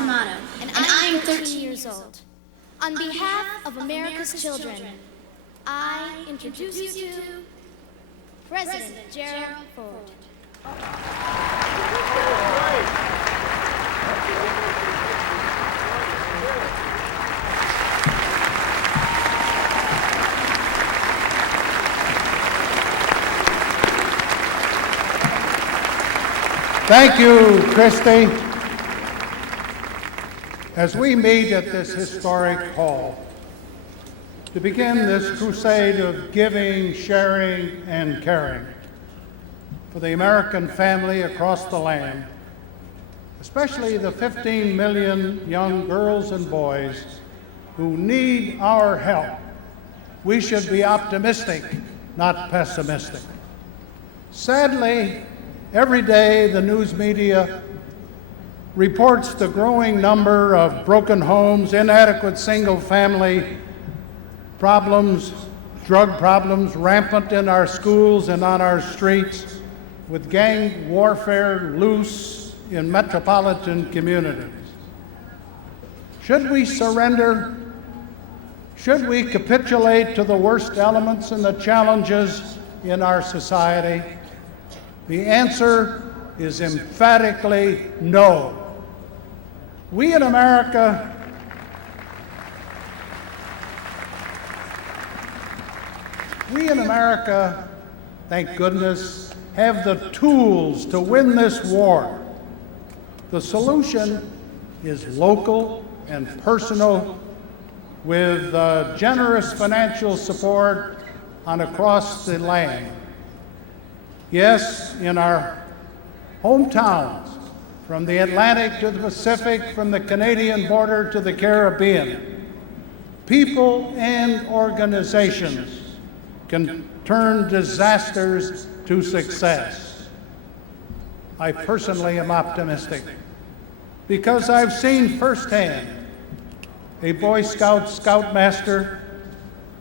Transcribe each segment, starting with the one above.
Romano, and I am 13 years old. On behalf of America's children, I introduce you to President Gerald Ford. Thank you, Christy. As we meet at this historic hall to begin this crusade of giving, sharing, and caring for the American family across the land, especially the 15 million young girls and boys who need our help, we should be optimistic, not pessimistic. Sadly, every day the news media reports the growing number of broken homes, inadequate single-family problems, drug problems rampant in our schools and on our streets, with gang warfare loose in metropolitan communities. Should we surrender? Should we capitulate to the worst elements and the challenges in our society? The answer is emphatically no. We in America thank goodness, have the tools to win this war. The solution is local and personal, with generous financial support on across the land. Yes, in our hometowns, from the Atlantic to the Pacific, from the Canadian border to the Caribbean, people and organizations can turn disasters to success. I personally am optimistic because I've seen firsthand a Boy Scout scoutmaster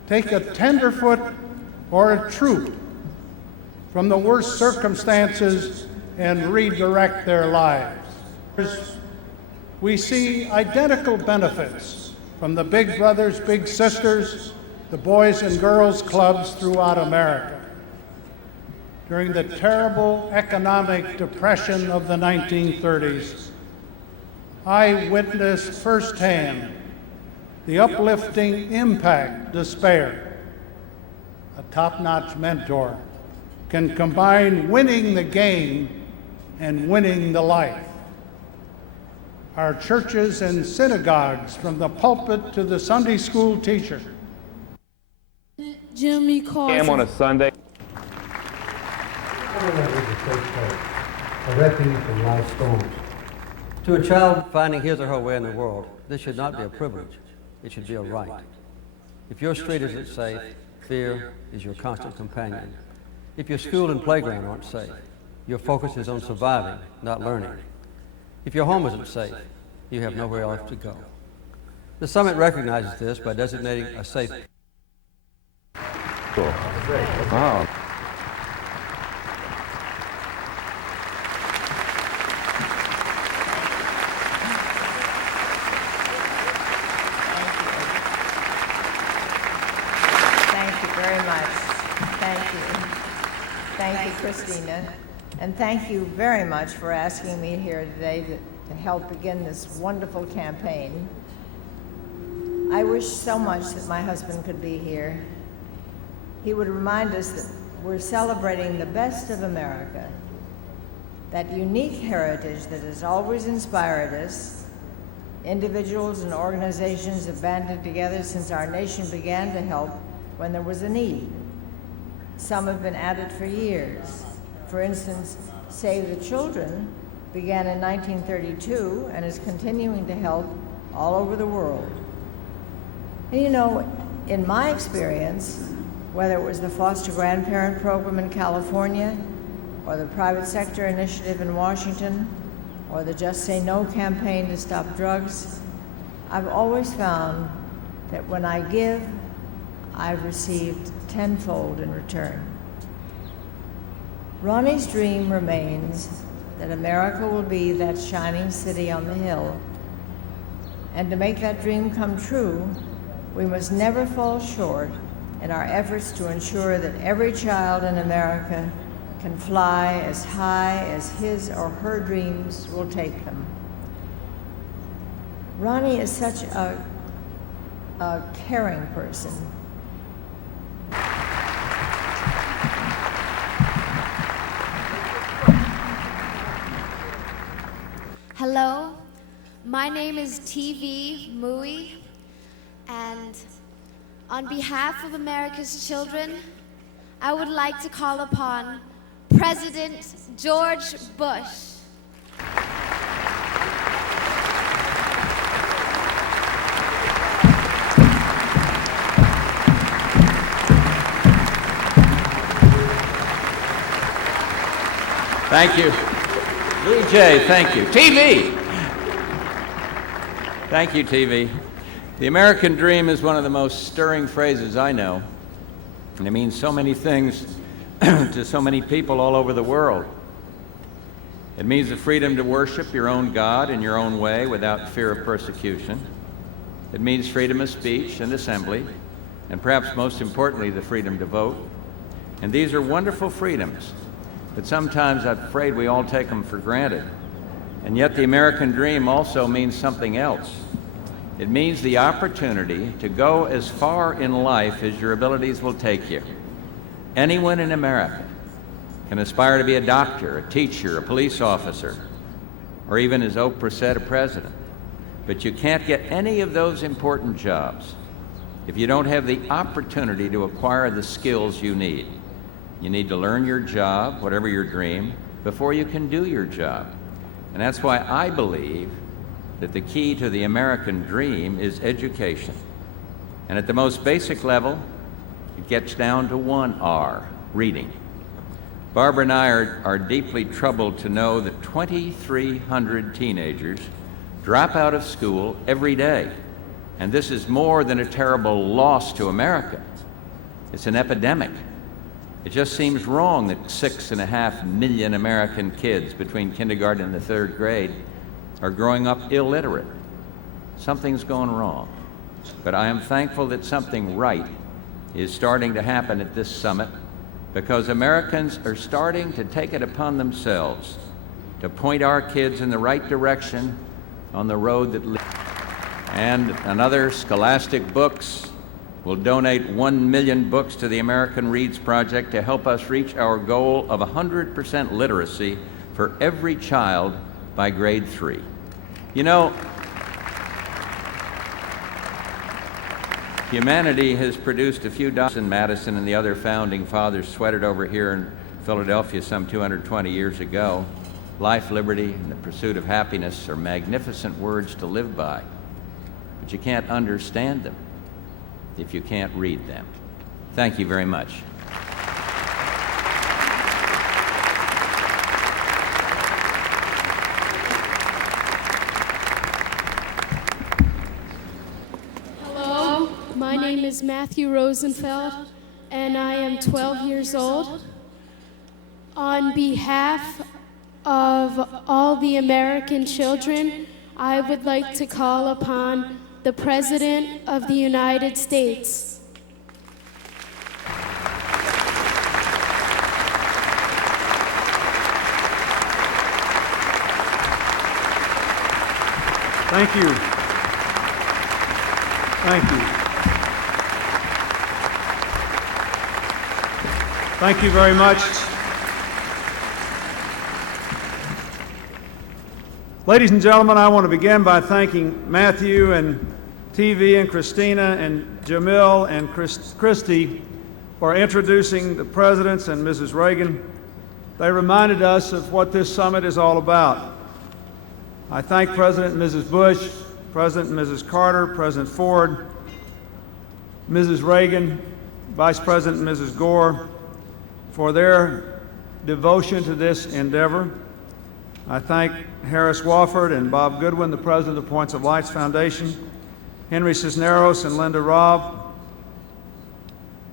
take a tenderfoot or a troop from the worst circumstances and redirect their lives. We see identical benefits from the Big Brothers, Big Sisters, the Boys and Girls Clubs throughout America. During the terrible economic depression of the 1930s, I witnessed firsthand the uplifting impact despair. A top-notch mentor can combine winning the game and winning the life. Our churches and synagogues, from the pulpit to the Sunday school teacher. Jimmy Carter. On a Sunday. A refuge from life's storms. To a child finding his or her way in the world, this should not be a privilege. It should be a right. If your street isn't safe, fear is your constant companion. If your school and playground aren't safe, your focus is on surviving, not learning. If your home isn't safe, you have nowhere else to go. The summit recognizes this by designating a safe. Cool. Wow. Thank you very much. Thank you. Thank you, Christina. And thank you very much for asking me here today to help begin this wonderful campaign. I wish so much that my husband could be here. He would remind us that we're celebrating the best of America, that unique heritage that has always inspired us. Individuals and organizations have banded together since our nation began to help when there was a need. Some have been at it for years. For instance, Save the Children began in 1932 and is continuing to help all over the world. And you know, in my experience, whether it was the foster grandparent program in California, or the private sector initiative in Washington, or the Just Say No campaign to stop drugs, I've always found that when I give, I've received tenfold in return. Ronnie's dream remains that America will be that shining city on the hill And to make that dream come true, we must never fall short in our efforts to ensure that every child in America can fly as high as his or her dreams will take them. Ronnie is such a caring person. Hello, my name is TV Mui, and on behalf of America's children, I would like to call upon President George Bush. Thank you. DJ, thank you. TV! Thank you, TV. The American dream is one of the most stirring phrases I know, and it means so many things to so many people all over the world. It means the freedom to worship your own God in your own way without fear of persecution. It means freedom of speech and assembly, and perhaps most importantly, the freedom to vote. And these are wonderful freedoms, but sometimes I'm afraid we all take them for granted. And yet the American dream also means something else. It means the opportunity to go as far in life as your abilities will take you. Anyone in America can aspire to be a doctor, a teacher, a police officer, or even, as Oprah said, a president. But you can't get any of those important jobs if you don't have the opportunity to acquire the skills you need. You need to learn your job, whatever your dream, before you can do your job. And that's why I believe that the key to the American dream is education. And at the most basic level, it gets down to one R, reading. Barbara and I are deeply troubled to know that 2,300 teenagers drop out of school every day. And this is more than a terrible loss to America. It's an epidemic. It just seems wrong that 6.5 million American kids between kindergarten and the third grade are growing up illiterate. Something's going wrong. But I am thankful that something right is starting to happen at this summit, because Americans are starting to take it upon themselves to point our kids in the right direction on the road that leads. And another, Scholastic Books, will donate 1 million books to the American Reads Project to help us reach our goal of 100% literacy for every child by grade 3. You know, humanity has produced a few dozen. Madison and the other founding fathers sweated over here in Philadelphia some 220 years ago. Life, liberty, and the pursuit of happiness are magnificent words to live by, but you can't understand them if you can't read them. Thank you very much. Hello, my name is Matthew Rosenfeld, and I am 12 years old. On behalf of all the American children, I would like to call upon the President of the United States. Thank you. Thank you. Thank you very much. Ladies and gentlemen, I want to begin by thanking Matthew and TV and Christina and Jamil and Christy for introducing the presidents and Mrs. Reagan. They reminded us of what this summit is all about. I thank President and Mrs. Bush, President and Mrs. Carter, President Ford, Mrs. Reagan, Vice President and Mrs. Gore for their devotion to this endeavor. I thank Harris Wofford and Bob Goodwin, the president of the Points of Lights Foundation, Henry Cisneros and Linda Robb,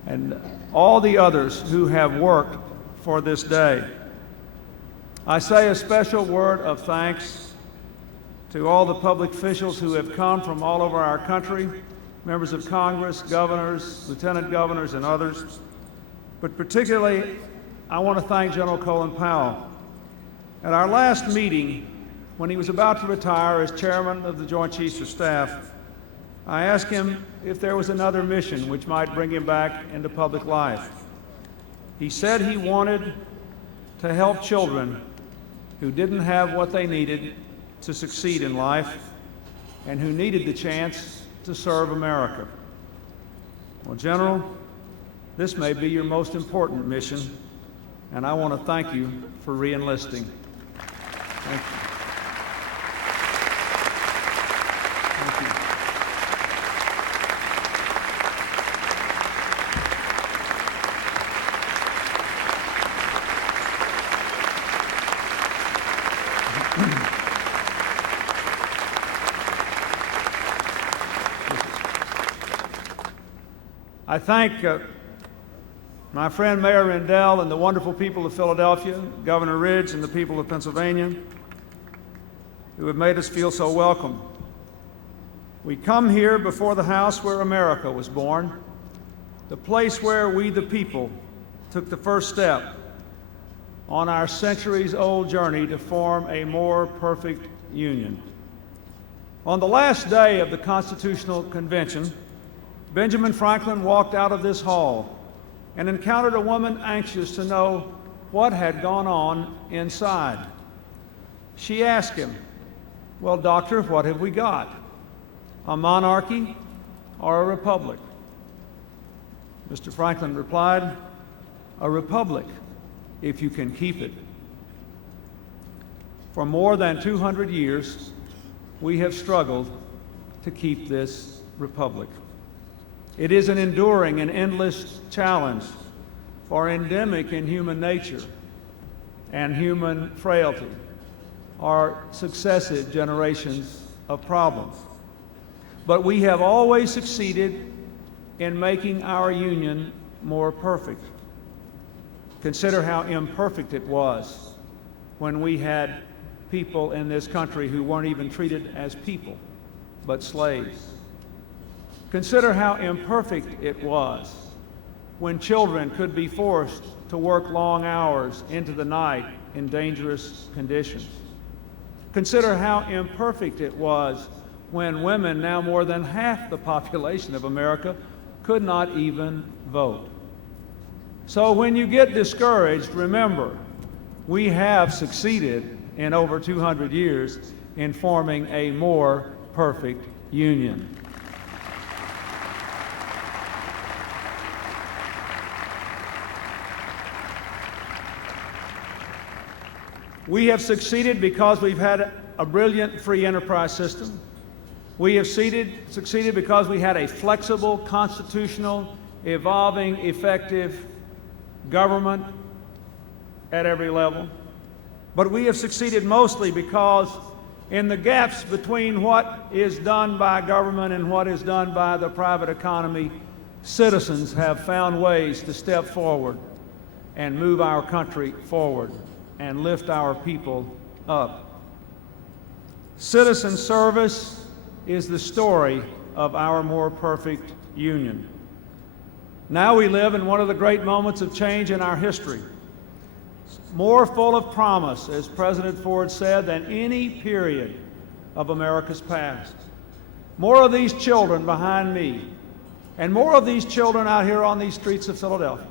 and all the others who have worked for this day. I say a special word of thanks to all the public officials who have come from all over our country, members of Congress, governors, lieutenant governors, and others. But particularly, I want to thank General Colin Powell. At our last meeting, when he was about to retire as chairman of the Joint Chiefs of Staff, I asked him if there was another mission which might bring him back into public life. He said he wanted to help children who didn't have what they needed to succeed in life and who needed the chance to serve America. Well, General, this may be your most important mission, and I want to thank you for re-enlisting. Thank you. Thank you. I thank my friend Mayor Rendell and the wonderful people of Philadelphia, Governor Ridge and the people of Pennsylvania, who have made us feel so welcome. We come here before the house where America was born, the place where we, the people, took the first step on our centuries-old journey to form a more perfect union. On the last day of the Constitutional Convention, Benjamin Franklin walked out of this hall and encountered a woman anxious to know what had gone on inside. She asked him, "Well, doctor, what have we got? A monarchy or a republic?" Mr. Franklin replied, "A republic, if you can keep it." For more than 200 years, we have struggled to keep this republic. It is an enduring and endless challenge, for endemic in human nature and human frailty are successive generations of problems. But we have always succeeded in making our union more perfect. Consider how imperfect it was when we had people in this country who weren't even treated as people, but slaves. Consider how imperfect it was when children could be forced to work long hours into the night in dangerous conditions. Consider how imperfect it was when women, now more than half the population of America, could not even vote. So when you get discouraged, remember, we have succeeded in over 200 years in forming a more perfect union. We have succeeded because we've had a brilliant free enterprise system. We have succeeded because we had a flexible, constitutional, evolving, effective government at every level. But we have succeeded mostly because in the gaps between what is done by government and what is done by the private economy, citizens have found ways to step forward and move our country forward and lift our people up. Citizen service is the story of our more perfect union. Now we live in one of the great moments of change in our history, more full of promise, as President Ford said, than any period of America's past. More of these children behind me, and more of these children out here on these streets of Philadelphia,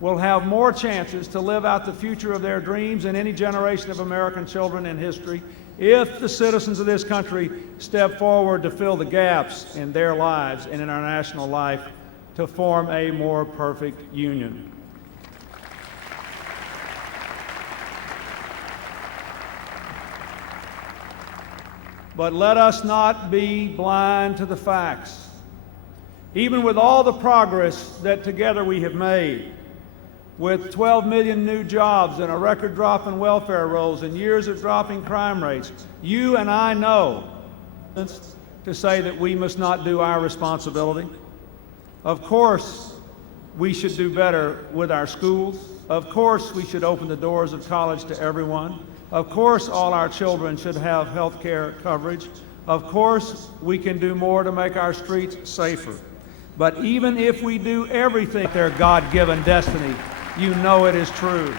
will have more chances to live out the future of their dreams than any generation of American children in history if the citizens of this country step forward to fill the gaps in their lives and in our national life to form a more perfect union. But let us not be blind to the facts. Even with all the progress that together we have made, with 12 million new jobs and a record drop in welfare rolls and years of dropping crime rates, you and I know to say that we must not do our responsibility. Of course, we should do better with our schools. Of course, we should open the doors of college to everyone. Of course, all our children should have health care coverage. Of course, we can do more to make our streets safer. But even if we do everything, their God-given destiny, you know it is true.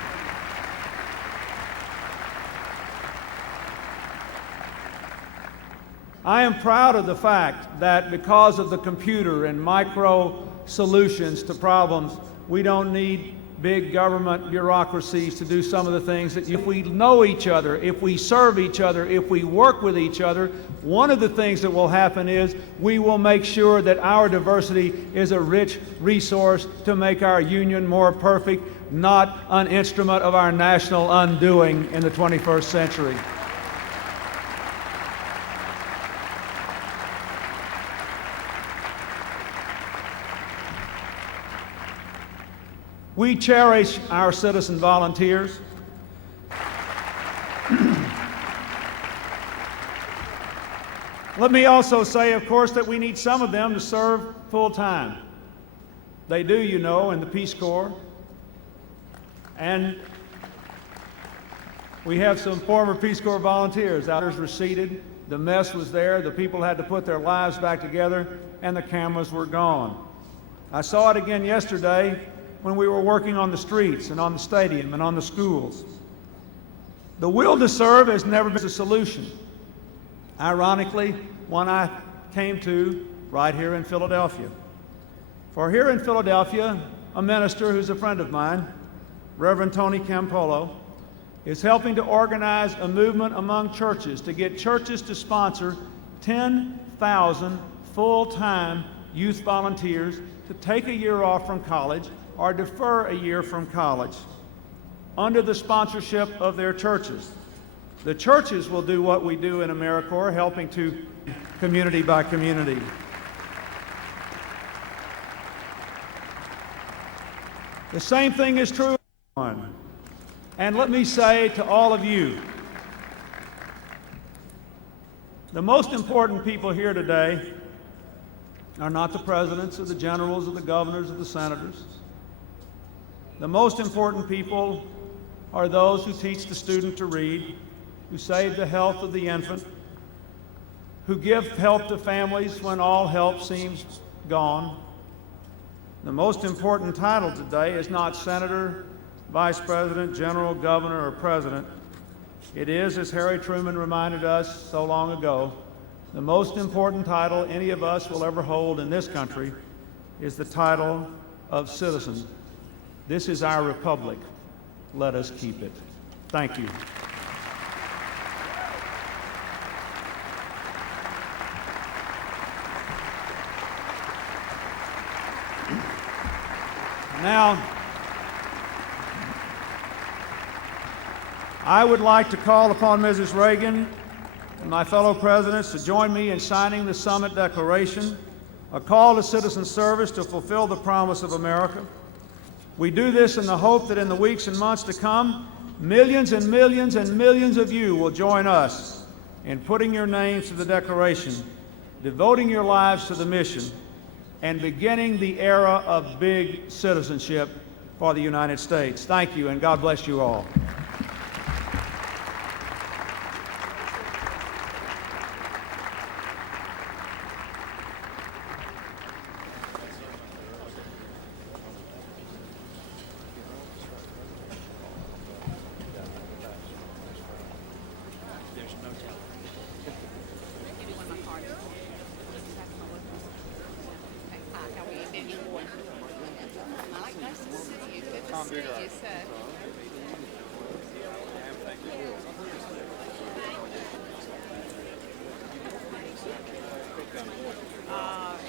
I am proud of the fact that because of the computer and micro solutions to problems, we don't need big government bureaucracies to do some of the things that if we know each other, if we serve each other, if we work with each other, one of the things that will happen is we will make sure that our diversity is a rich resource to make our union more perfect, not an instrument of our national undoing in the 21st century. We cherish our citizen volunteers. Let me also say, of course, that we need some of them to serve full-time. They do, you know, in the Peace Corps. And we have some former Peace Corps volunteers. Others were seated. The mess was there. The people had to put their lives back together, and the cameras were gone. I saw it again yesterday when we were working on the streets and on the stadium and on the schools. The will to serve has never been a solution. Ironically, one I came to right here in Philadelphia. For here in Philadelphia, a minister who's a friend of mine, Reverend Tony Campolo, is helping to organize a movement among churches to get churches to sponsor 10,000 full-time youth volunteers to take a year off from college or defer a year from college under the sponsorship of their churches. The churches will do what we do in AmeriCorps, helping to community by community. The same thing is true. And let me say to all of you, the most important people here today are not the presidents or the generals or the governors or the senators. The most important people are those who teach the student to read, who save the health of the infant, who give help to families when all help seems gone. The most important title today is not senator, vice president, general, governor, or president. It is, as Harry Truman reminded us so long ago, the most important title any of us will ever hold in this country is the title of citizen. This is our republic. Let us keep it. Thank you. Now, I would like to call upon Mrs. Reagan and my fellow presidents to join me in signing the Summit Declaration, a call to citizen service to fulfill the promise of America. We do this in the hope that in the weeks and months to come, millions and millions and millions of you will join us in putting your names to the Declaration, devoting your lives to the mission, and beginning the era of big citizenship for the United States. Thank you, and God bless you all.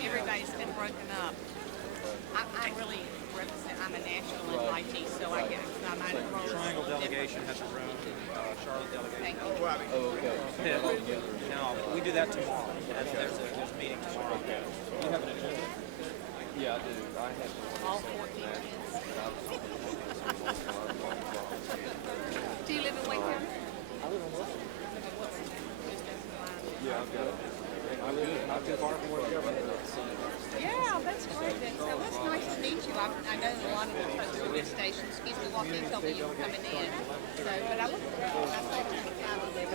Everybody's been broken up. I really represent, I'm a national invitee, so I get my mind rolls. Triangle delegation has a room, Charlotte delegation. Thank you. Oh, okay. No, we do that tomorrow. There's a meeting tomorrow. You have an agenda? Yeah, I do. I have All 14 kids. Do you live in Wake County? I live in Wilson. What's just down the line? Yeah, I've got it. I live not too far from where the government is. Yeah, that's great. That's nice to meet you. I know a lot of the folks at this station. Excuse me, walked in, told me you were coming in. So, but I looked around and I thought it was